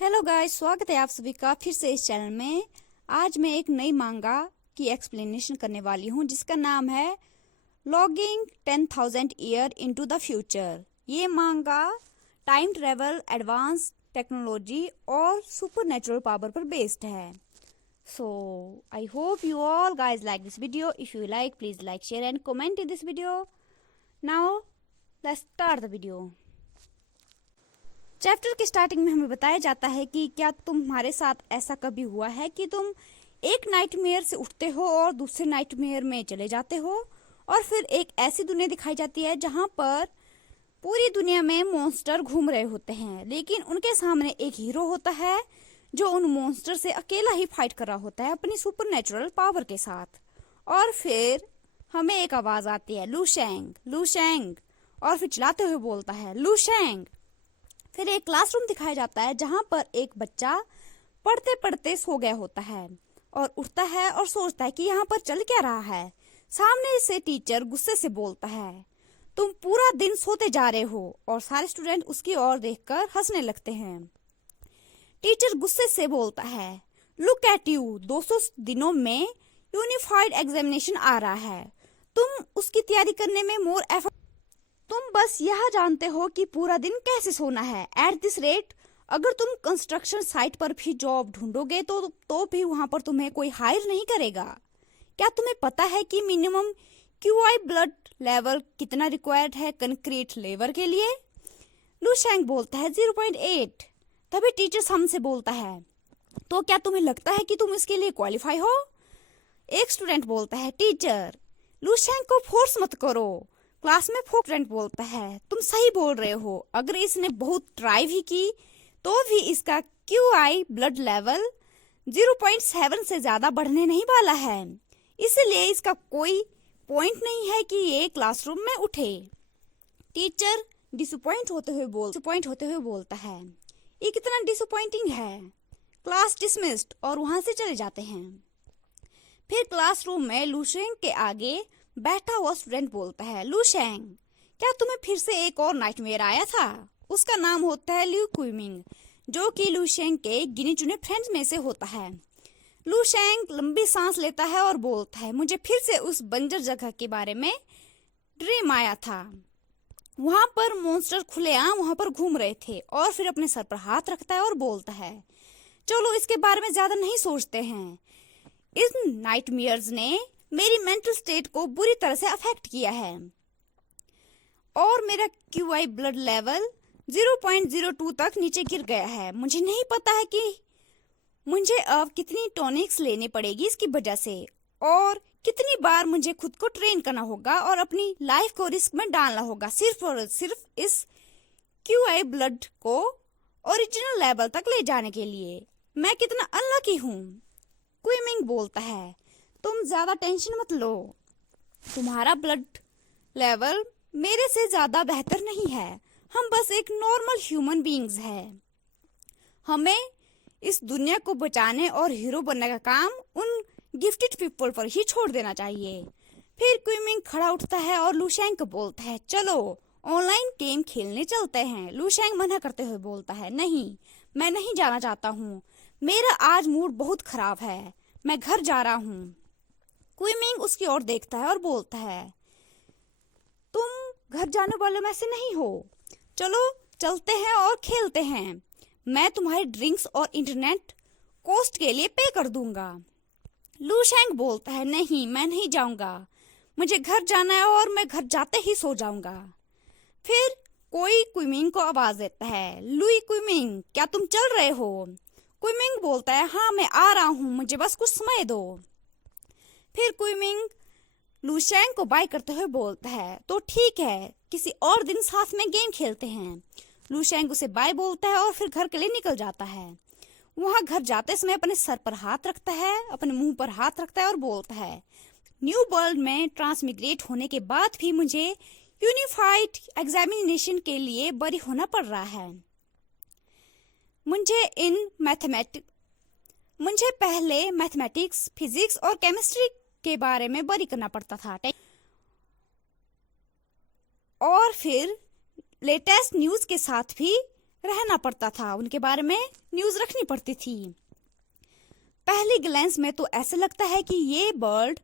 Hello guys, स्वागत है आप सभी का फिर से इस चैनल में। आज मैं एक नई मांगा की एक्सप्लेनेशन करने वाली हूँ जिसका नाम है logging 10,000 year into the future. ये manga time travel, advance technology और सुपरनेचुरल पावर पर बेस्ड है। So I hope you all guys like this video. If you like, please like, share and comment in this video. Now let's start the video. Chapter की starting में हमें बताया जाता है कि क्या तुम्हारे साथ ऐसा कभी हुआ है कि तुम एक नाइटमेयर से उठते हो और दूसरे नाइटमेयर में चले जाते हो और फिर एक ऐसी दुनिया दिखाई जाती है जहां पर पूरी दुनिया में मॉन्स्टर घूम रहे होते हैं, लेकिन उनके सामने एक हीरो होता है जो उन मॉन्स्टर से अकेला ही फाइट कर रहा होता है अपनी सुपरनेचुरल पावर के साथ। और फिर हमें एक आवाज आती है, लूशैंग लूशैंग, और फिर चिल्लाते हुए बोलता है लूशैंग। फिर एक क्लासरूम दिखाया जाता है जहां पर एक बच्चा पढ़ते पढ़ते सो गया होता है और उठता है और सोचता है कि यहाँ पर चल क्या रहा है। सामने से टीचर गुस्से से बोलता है, तुम पूरा दिन सोते जा रहे हो, और सारे स्टूडेंट उसकी ओर देखकर हंसने लगते हैं। टीचर गुस्से से बोलता है, लुक एट यू, 200 दिनों में यूनिफाइड एग्जामिनेशन आ रहा है, तुम उसकी तैयारी करने में मोर एफर्ट, तुम बस यह जानते हो कि पूरा दिन कैसे सोना है। एट दिस रेट अगर तुम कंस्ट्रक्शन साइट पर भी जॉब ढूंढोगे तो भी वहां पर तुम्हें कोई हायर नहीं करेगा। क्या तुम्हें पता है कि मिनिमम क्यूआई ब्लड लेवल कितना रिक्वायर्ड है कंक्रीट लेबर के लिए? लूशैंग बोलता है 0.8। तभी टीचर हमसे बोलता है, तो क्या तुम्हें लगता है कि तुम इसके लिए क्वालिफाई हो? एक स्टूडेंट बोलता है, टीचर लूशैंग को फोर्स मत करो। क्लास में स्टूडेंट बोलता है, तुम सही बोल रहे हो, अगर इसने बहुत ट्राई भी की तो भी इसका क्यूआई ब्लड लेवल 0.7 से ज्यादा बढ़ने नहीं वाला है, इसलिए इसका कोई पॉइंट नहीं है कि ये क्लासरूम में उठे। टीचर डिसअपॉइंट होते हुए बोलता है, ये कितना डिसअपॉइंटिंग है। क्लास डिसमिस्ड, और वहां से चले जाते हैं। फिर क्लासरूम में लूशैंग के आगे बैठा हुआ स्टूडेंट बोलता है, लूशैंग क्या तुम्हें फिर से एक और नाइटमेयर आया था? उसका नाम होता है ल्यू क्विमिंग, जो कि लूशैंग के गिने चुने फ्रेंड्स में से होता है। लूशैंग लंबी सांस लेता है और बोलता है, मुझे फिर से उस बंजर जगह के बारे में ड्रीम आया था। वहां पर मॉन्स्टर खुलेआम वहां पर घूम रहे थे। और फिर अपने सर पर हाथ रखता है और बोलता है, चलो इसके बारे में ज्यादा नहीं सोचते हैं। इन नाइटमेयर्स ने मेरी मेंटल स्टेट को बुरी तरह से अफेक्ट किया है और मेरा क्यूआई ब्लड लेवल 0.02 तक नीचे गिर गया है। मुझे नहीं पता है कि मुझे अब कितनी टॉनिक्स लेनी पड़ेगी इसकी वजह से, और कितनी बार मुझे खुद को ट्रेन करना होगा और अपनी लाइफ को रिस्क में डालना होगा सिर्फ और सिर्फ इस क्यूआई ब्लड को ओरिजिनल लेवल तक ले जाने के लिए। मैं कितना अनलकी हूँ। क्विमिंग बोलता है, तुम ज्यादा टेंशन मत लो, तुम्हारा ब्लड लेवल मेरे से ज्यादा बेहतर नहीं है, हम बस एक नॉर्मल ह्यूमन बीइंग्स हैं। हमें इस दुनिया को बचाने और हीरो बनने का काम उन गिफ्टेड पीपल पर ही छोड़ देना चाहिए। फिर क्विमिंग खड़ा उठता है और लूशैंग को बोलता है, चलो ऑनलाइन गेम खेलने चलते हैं। लूशैंग मना करते हुए बोलता है, नहीं, मैं नहीं जाना चाहता हूँ, मेरा आज मूड बहुत खराब है, मैं घर जा रहा हूँ। क्विमिंग उसकी ओर देखता है और बोलता है, तुम घर जाने वाले में से नहीं हो, चलो चलते हैं और खेलते हैं, मैं तुम्हारे ड्रिंक्स और इंटरनेट कॉस्ट के लिए पे कर दूंगा। लूशैंग बोलता है, नहीं, मैं नहीं जाऊंगा, मुझे घर जाना है और मैं घर जाते ही सो जाऊंगा। फिर कोई क्विमिंग को आवाज देता है, लुई क्विमिंग क्या तुम चल रहे हो? क्विमिंग बोलता है, हाँ मैं आ रहा हूँ, मुझे बस कुछ समय दो। फिर क्विमिंग लूशैंग को बाय करते हुए बोलता है, तो ठीक है, किसी और दिन साथ में गेम खेलते हैं। लूशैंग उसे बाय बोलता है और फिर घर के लिए निकल जाता है। वहां घर जाते समय अपने सर पर हाथ रखता है, अपने मुंह पर हाथ रखता है और बोलता है, न्यू वर्ल्ड में ट्रांसमिग्रेट होने के बाद भी मुझे यूनिफाइड एग्जामिनेशन के लिए बरी होना पड़ रहा है। मुझे पहले मैथमेटिक्स, फिजिक्स और केमिस्ट्री के बारे में बरी करना पड़ता था, और फिर लेटेस्ट न्यूज के साथ भी रहना पड़ता था, उनके बारे में न्यूज़ रखनी पड़ती थी। पहली ग्लैंस में तो ऐसा लगता है कि ये बर्ड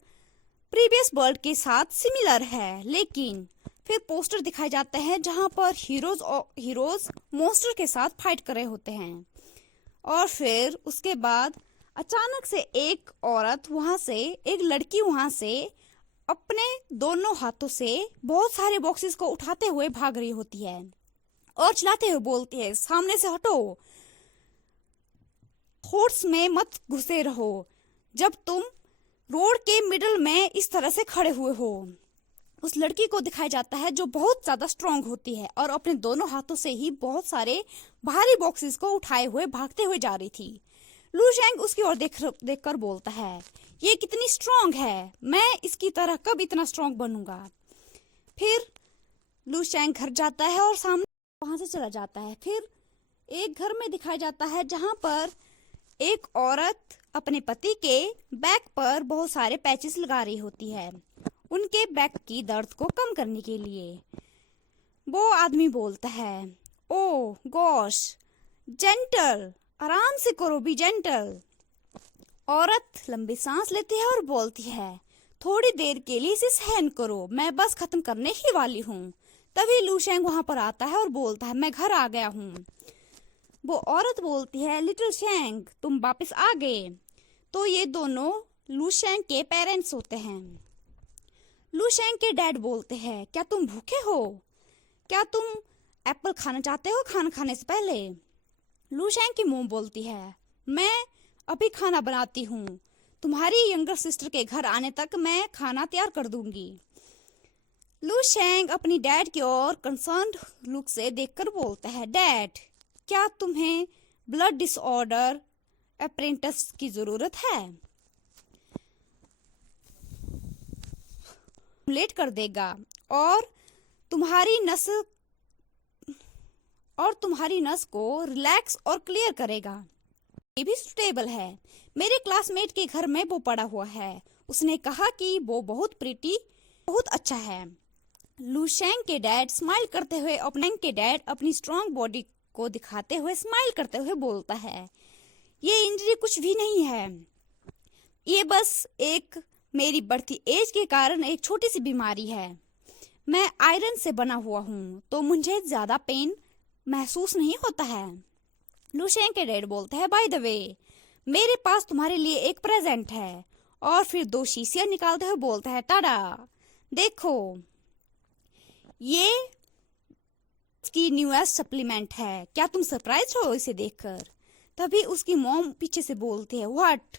प्रीवियस बर्ड के साथ सिमिलर है, लेकिन फिर पोस्टर दिखाए जाते हैं जहां पर हीरोज मॉन्स्टर के साथ फाइट कर रहे होते हैं। और फिर उसके बाद अचानक से एक लड़की वहां से अपने दोनों हाथों से बहुत सारे बॉक्सेस को उठाते हुए भाग रही होती है और चिल्लाते हुए बोलती है, सामने से हटो, हॉर्स में मत घुसे रहो, जब तुम रोड के मिडल में इस तरह से खड़े हुए हो। उस लड़की को दिखाया जाता है जो बहुत ज्यादा स्ट्रांग होती है और अपने दोनों हाथों से ही बहुत सारे भारी बॉक्सेस को उठाए हुए भागते हुए जा रही थी। लू शेंग उसकी ओर देखकर बोलता है, ये कितनी स्ट्रांग है, मैं इसकी तरह कब इतना स्ट्रांग बनूंगा। फिर लू शेंग घर जाता है और सामने वहां से चला जाता है। फिर एक घर में दिखाया जाता है जहां पर एक औरत अपने पति के बैक पर बहुत सारे पैचेस लगा रही होती है, उनके बैक की दर्द को कम करने के लिए। वो आदमी बोलता है, ओ गॉश, जेंटल, आराम से करो, बी जेंटल। औरत लंबी सांस लेती है और बोलती है, थोड़ी देर के लिए इसे सहन करो, मैं बस खत्म करने ही वाली हूँ। तभी लू शेंग वहां पर आता है और बोलता है, मैं घर आ गया हूँ। वो औरत बोलती है, लिटिल शेंग, तुम वापस आ गए। तो ये दोनों लू शेंग के पेरेंट्स होते हैं। लू शेंग के डैड बोलते हैं, क्या तुम भूखे हो? क्या तुम एप्पल खाना चाहते हो खाना खाने से पहले? लू शेंग की मोम बोलती है, मैं अभी खाना बनाती हूँ, तुम्हारी यंगर सिस्टर के घर आने तक मैं खाना तैयार कर दूंगी। लू शेंग अपनी डैड की ओर कंसर्न्ड लुक से देखकर बोलता है, डैड, क्या तुम्हें ब्लड डिसऑर्डर अप्रेंटिस की जरूरत है? लेट कर देगा और तुम्हारी नस को रिलैक्स और क्लियर करेगा। ये भी सुटेबल है। मेरे क्लासमेट के घर में वो पड़ा हुआ है, उसने कहा कि वो बहुत अच्छा है। लू शेंग के डैड अपनी स्ट्रॉन्ग बॉडी को दिखाते हुए स्माइल करते हुए बोलता है, ये इंजरी कुछ भी नहीं है, ये बस एक मेरी बढ़ती एज के कारण एक छोटी सी बीमारी है। मैं आयरन से बना हुआ हूँ तो मुझे ज्यादा पेन महसूस नहीं होता है। लू शेंग के डैड बोलते हैं, बाय द वे, मेरे पास तुम्हारे लिए एक प्रेजेंट है। और फिर 2 शीशियां निकालते हुए बोलता है, टाडा, देखो, ये इसकी न्यूएस्ट सप्लीमेंट है, क्या तुम सरप्राइज हो इसे देखकर? तभी उसकी मॉम पीछे से बोलती है, व्हाट,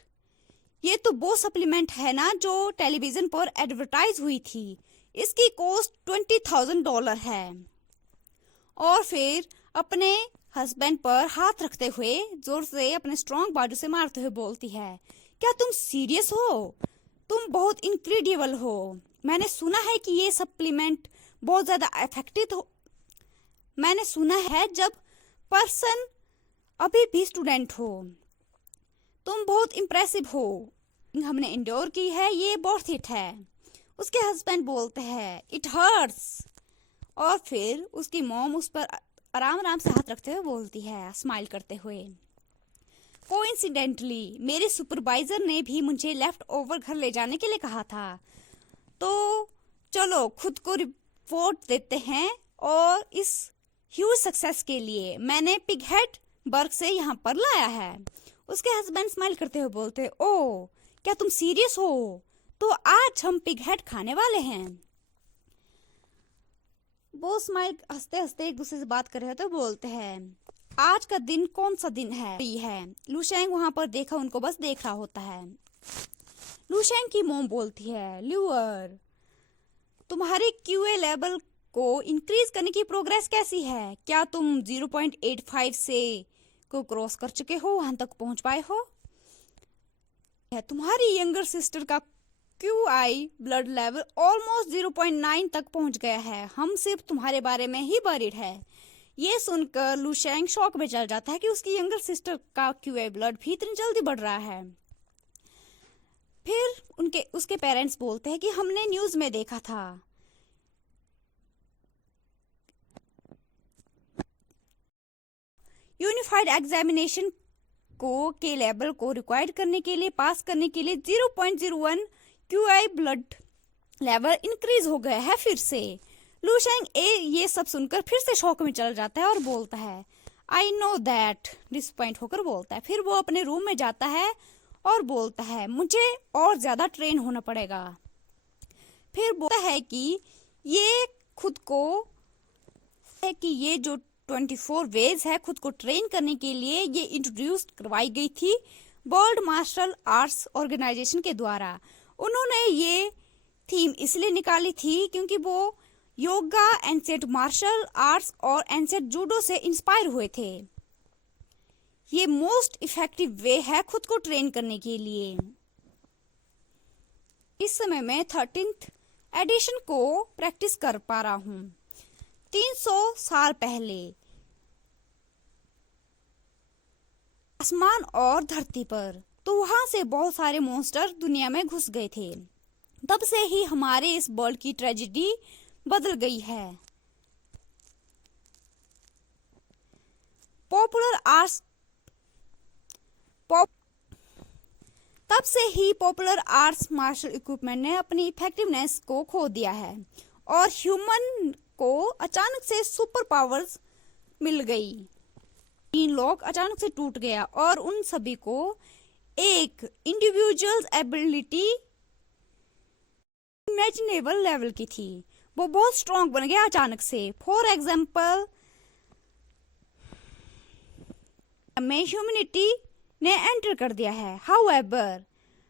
ये तो वो सप्लीमेंट है ना जो टेलीविजन पर एडवर्टाइज हुई थी, इसकी कॉस्ट $20,000 है। और फिर अपने हस्बैंड पर हाथ रखते हुए जोर से अपने स्ट्रॉन्ग बाजू से मारते हुए बोलती है, क्या तुम सीरियस हो? तुम बहुत इनक्रेडिबल हो। मैंने सुना है कि ये सप्लीमेंट बहुत ज्यादा इफेक्टिव हो। मैंने सुना है जब पर्सन अभी भी स्टूडेंट हो। तुम बहुत इम्प्रेसिव हो, हमने इंडोर की है, ये वर्थ इट है। उसके हस्बैंड बोलते हैं, इट हर्ट्स। और फिर उसकी मॉम उस पर आराम से हाथ रखते हुए बोलती है, स्माइल करते हुए, कोइंसिडेंटली मेरे सुपरवाइजर ने भी मुझे लेफ्ट ओवर घर ले जाने के लिए कहा था, तो चलो खुद को रिपोर्ट देते हैं। और इस ह्यूज सक्सेस के लिए मैंने पिगहेड बर्ग से यहाँ पर लाया है। उसके हस्बैंड स्माइल करते हुए बोलते, ओ क्या तुम सीरियस हो? तो आज हम पिगहेड खाने वाले हैं। वो स्माइल हंसते हंसते एक दूसरे से बात कर रहे थे, बोलते हैं, आज का दिन कौन सा दिन है? लू शेंग वहां पर उनको बस देख रहा होता है। लू शेंग की मोम बोलती है, ल्यूअर, तुम्हारे क्यूए लेवल को इंक्रीज करने की प्रोग्रेस कैसी है? क्या तुम 0.85 से को क्रॉस कर चुके हो, वहां तक पहुंच पाए हो? तुम्हारी यंगर सिस्टर का QI ब्लड लेवल ऑलमोस्ट 0.9 तक पहुंच गया है, हम सिर्फ तुम्हारे बारे में ही वरीड है। ये सुनकर लू शेंग शॉक में चल जाता है कि उसकी यंगर सिस्टर का QI ब्लड भी इतनी जल्दी बढ़ रहा है। फिर उसके पेरेंट्स बोलते हैं कि हमने न्यूज में देखा था यूनिफाइड एग्जामिनेशन को के लेवल को रिक्वायर्ड करने के लिए पास करने के लिए 0.01 क्यूआई ब्लड लेवल इंक्रीज हो गया है फिर से। लू शेंग ये सब सुनकर फिर से शौक में चल जाता है और बोलता है आई नो दैट, डिसपॉइंट होकर बोलता है। फिर वो अपने रूम में जाता है और बोलता है मुझे और ज्यादा ट्रेन होना पड़ेगा। फिर बोलता है कि ये खुद को है कि ये जो 24 वेज है खुद को ट्रेन करने के लिए ये इंट्रोड्यूस करवाई गई थी वर्ल्ड मार्शल आर्ट्स ऑर्गेनाइजेशन के द्वारा। उन्होंने ये थीम इसलिए निकाली थी क्योंकि वो योगा, एंशिएंट मार्शल आर्ट्स और एंशिएंट जूडो से इंस्पायर हुए थे। ये मोस्ट इफेक्टिव वे है खुद को ट्रेन करने के लिए। इस समय मैं 13th एडिशन को प्रैक्टिस कर पा रहा हूँ। 300 साल पहले आसमान और धरती पर, तो वहां से बहुत सारे मॉन्स्टर दुनिया में घुस गए थे। तब से ही हमारे इस वर्ल्ड की ट्रेजेडी बदल गई है। तब से ही पॉपुलर आर्ट्स मार्शल इक्विपमेंट ने अपनी इफेक्टिवनेस को खो दिया है और ह्यूमन को अचानक से सुपर पावर्स मिल गई। 3 लोग अचानक से टूट गया और उन सभी को एक इंडिविजुअल एबिलिटी इमेजिनेबल लेवल की थी। वो बहुत स्ट्रॉन्ग बन गया अचानक से। फॉर एग्जाम्पल में ह्यूमैनिटी ने एंटर कर दिया है। हाउएवर,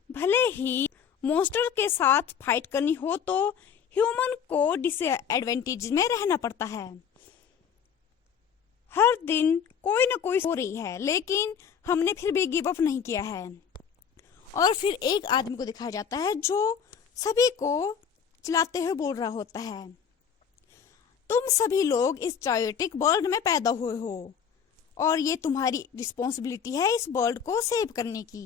भले ही मॉन्स्टर के साथ फाइट करनी हो तो ह्यूमन को डिसएडवांटेज में रहना पड़ता है। हर दिन कोई ना कोई हो रही है, लेकिन हमने फिर भी गिव अप नहीं किया है। और फिर एक आदमी को दिखाया जाता है जो सभी को चिल्लाते हुए बोल रहा होता है तुम सभी लोग इस चायोटिक वर्ल्ड में पैदा हुए हो और ये तुम्हारी रिस्पॉन्सिबिलिटी है इस वर्ल्ड को सेव करने की।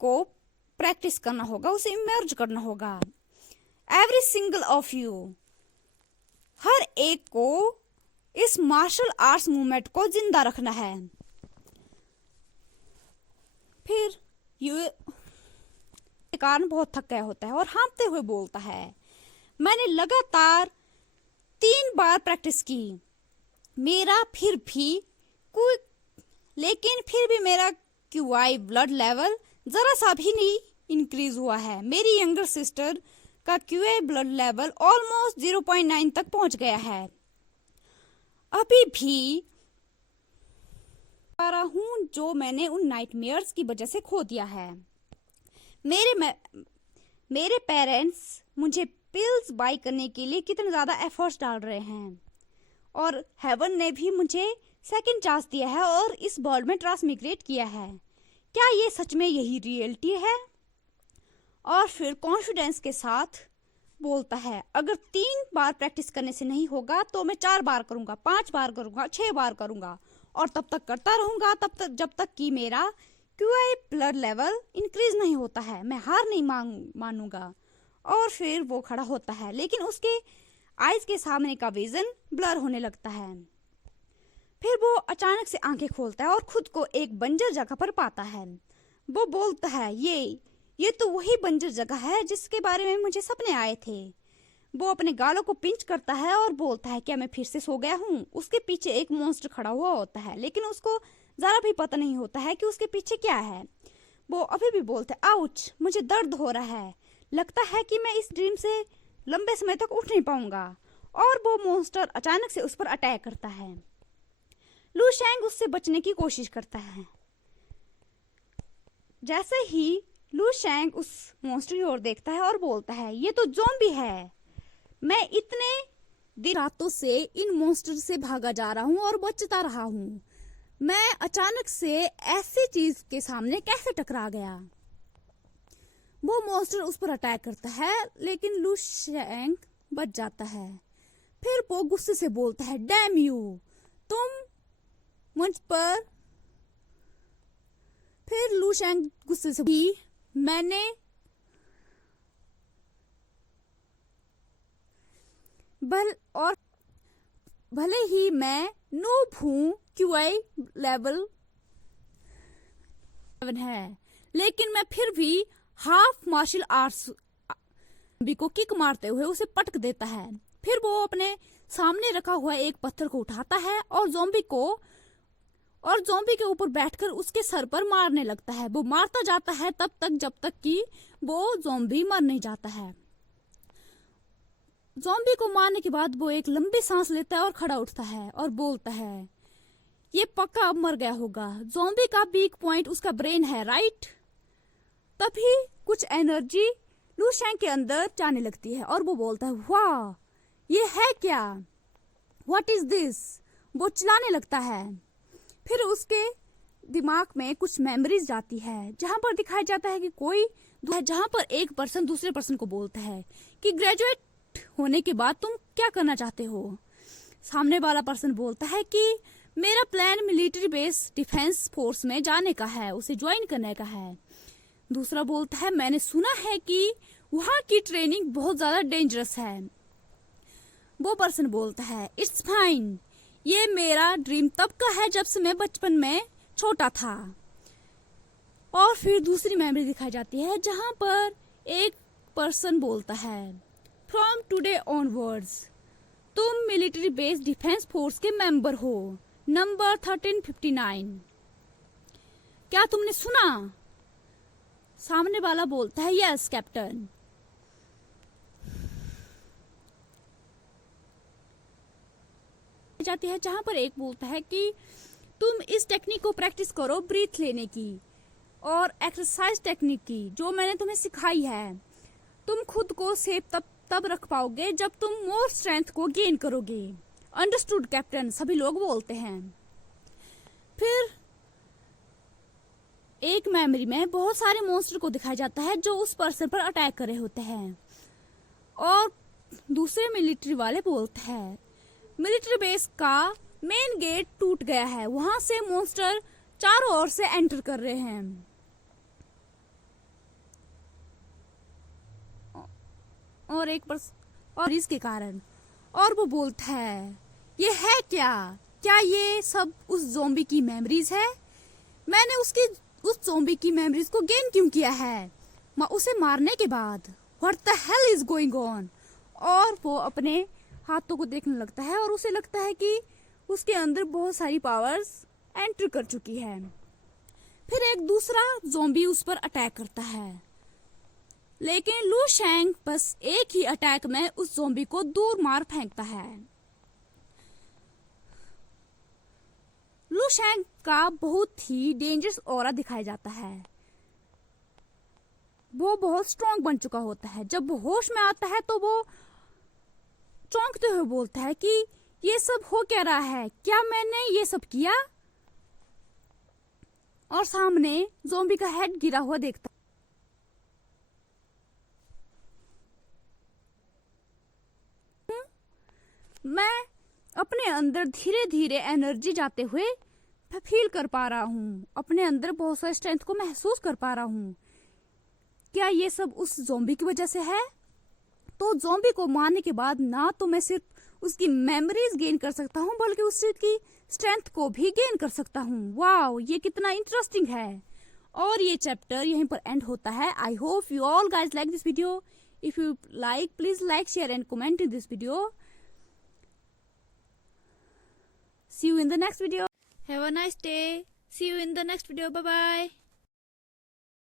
को प्रैक्टिस करना होगा, उसे इमर्ज करना होगा। एवरी सिंगल ऑफ यू, हर एक को इस मार्शल आर्ट्स मूवमेंट को जिंदा रखना है। फिर ये कारण बहुत थक गया होता है और हाँफते हुए बोलता है मैंने लगातार 3 बार प्रैक्टिस की, मेरा फिर भी लेकिन फिर भी मेरा क्यूआई ब्लड लेवल जरा सा भी नहीं इंक्रीज हुआ है। मेरी यंगर सिस्टर का क्यूआई ब्लड लेवल ऑलमोस्ट 0.9 तक पहुंच गया है। अभी भी पा रहा हूं जो मैंने उन नाइटमेयर्स की वजह से खो दिया है। मेरे पेरेंट्स मुझे पिल्स बाय करने के लिए कितने ज्यादा एफर्ट्स डाल रहे हैं और हेवन ने भी मुझे सेकंड चांस दिया है और इस वर्ल्ड में ट्रांसमिग्रेट किया है। क्या ये सच में यही रियलिटी है? और फिर कॉन्फिडेंस के साथ बोलता है अगर 3 बार प्रैक्टिस करने से नहीं होगा तो मैं 4 बार करूंगा, 5 बार करूंगा, 6 बार करूंगा और तब तक करता रहूंगा तब तक जब तक कि मेरा क्यूआई ब्लड लेवल इंक्रीज नहीं होता है। मैं हार नहीं मानूंगा। और फिर वो खड़ा होता है लेकिन उसके आईज के सामने का विजन ब्लर होने लगता है। फिर वो अचानक से आंखें खोलता है और खुद को एक बंजर जगह पर पाता है। वो बोलता है ये तो वही बंजर जगह है जिसके बारे में मुझे सपने आए थे। वो अपने गालों को पिंच करता है और बोलता है क्या मैं फिर से सो गया हूँ? उसके पीछे एक मॉन्स्टर खड़ा हुआ होता है लेकिन उसको जरा भी पता नहीं होता है कि उसके पीछे क्या है। वो अभी भी बोलता है आउच, मुझे दर्द हो रहा है, लगता है कि मैं इस ड्रीम से लंबे समय तक उठ नहीं पाऊंगा। और वो मॉन्स्टर अचानक से उस पर अटैक करता है। लू शेंग उससे बचने की कोशिश करता है। जैसे ही लू शेंग उस मॉन्स्टर की ओर देखता है और बोलता है ये तो ज़ॉम्बी है। मैं इतने दिन रातों से इन मॉन्स्टर से भागा जा रहा हूँ और बचता रहा हूँ। मैं अचानक से ऐसी चीज के सामने कैसे टकरा गया? वो मॉन्स्टर उस पर अटैक करता है लेकिन लू शेंग बच जाता है। फिर वो गुस्से से बोलता है डैम यू, तुम मुझ पर। फिर लू शेंग गुस्से से भी मैंने बल और भले ही मैं नूब हूँ, QI लेवल 7 है, लेकिन मैं फिर भी हाफ मार्शल आर्ट्स ज़ॉम्बी को किक मारते हुए उसे पटक देता है। फिर वो अपने सामने रखा हुआ एक पत्थर को उठाता है और ज़ॉम्बी के ऊपर बैठकर उसके सर पर मारने लगता है। वो मारता जाता है तब तक जब तक कि वो ज़ॉम्बी मर नहीं जाता है। ज़ॉम्बी को मारने के बाद वो एक लंबी सांस लेता है और खड़ा उठता है और बोलता है, ये पक्का अब मर गया होगा। ज़ॉम्बी का वीक पॉइंट उसका ब्रेन है, राइट? तभी कुछ एनर्जी लू शैंग के अंदर जाने लगती है और वो बोलता है, वाह, ये है क्या? What is this? वो चिल्लाने लगता है। फिर उसके दिमाग में कुछ मेमोरीज जाती है जहां पर दिखाया जाता है कि जहां पर एक पर्सन दूसरे पर्सन को बोलता है कि ग्रेजुएट होने के बाद तुम क्या करना चाहते हो। सामने वाला पर्सन बोलता है कि मेरा plan military base defence force में जाने का है, उसे ज्वाइन करने का है। दूसरा बोलता है, मैंने सुना है कि वहां की ट्रेनिंग बहुत ज्यादा डेंजरस है। वो पर्सन बोलता है, इट्स फाइन, ये मेरा ड्रीम तब का है जब से मैं बचपन में छोटा था। और फिर दूसरी मेमोरी दिखाई जाती है जहां पर एक पर्सन बोलता है, फ्रॉम टुडे ऑनवर्ड्स तुम मिलिट्री बेस डिफेंस फोर्स के मेंबर हो, नंबर 1359। क्या तुमने सुना? सामने वाला बोलता है, यस कैप्टन। जाती है जहां पर एक बोलता है कि तुम इस टेक्निक को प्रैक्टिस करो, ब्रीथ लेने की और एक्सरसाइज टेक्निक की, जो मैंने तुम्हें सिखाई है। तुम खुद को सेफ तब रख पाओगे जब तुम मोर स्ट्रेंथ को गेन करोगे। अंडरस्टूड कैप्टन, सभी लोग बोलते हैं। फिर एक मेमोरी में बहुत सारे मॉन्स्टर को दिखाया जाता है जो उस पर्सन पर अटैक कर रहे होते हैं और दूसरे मिलिट्री वाले बोलते हैं, मिलिट्री बेस का मेन गेट टूट गया है, वहां से मॉन्स्टर चारों ओर से एंटर कर रहे हैं और इसके कारण। और वो बोलता है, ये है क्या ये सब उस ज़ॉम्बी की मेमोरीज है? मैंने उस ज़ॉम्बी की मेमोरीज को गेन क्यों किया है उसे मारने के बाद? What the hell is going on? और वो अपने हाथों को देखने लगता है और उसे लगता है कि उसके अंदर बहुत सारी पावर्स एंटर कर चुकी है। फिर एक दूसरा ज़ॉम्बी उस पर अटैक करता है, लेकिन लू शैंग बस एक ही अटैक में उस ज़ॉम्बी को दूर मार फेंकता है। लू शैंग का बहुत ही डेंजरस ऑरा दिखाया जाता है। वो बहुत स्ट्रांग बन चुका होता है। जब वो होश में आता है तो वो चौंकते हुए बोलता है कि ये सब हो क्या रहा है, क्या मैंने ये सब किया? और सामने ज़ॉम्बी का हेड गिरा हुआ देखता है। मैं अपने अंदर धीरे धीरे एनर्जी जाते हुए फील कर पा रहा हूँ, अपने अंदर बहुत सारी स्ट्रेंथ को महसूस कर पा रहा हूँ। क्या ये सब उस ज़ॉम्बी की वजह से है? तो ज़ॉम्बी को मारने के बाद ना तो मैं सिर्फ उसकी मेमोरीज गेन कर सकता हूँ बल्कि उसकी स्ट्रेंथ को भी गेन कर सकता हूँ। वाओ, ये कितना इंटरेस्टिंग है। और ये चैप्टर यहीं पर एंड होता है। आई hope you all guys like this video. If you like, please like, share and comment in this video. See you in the next video. Have a nice day. See you in the next video. Bye bye.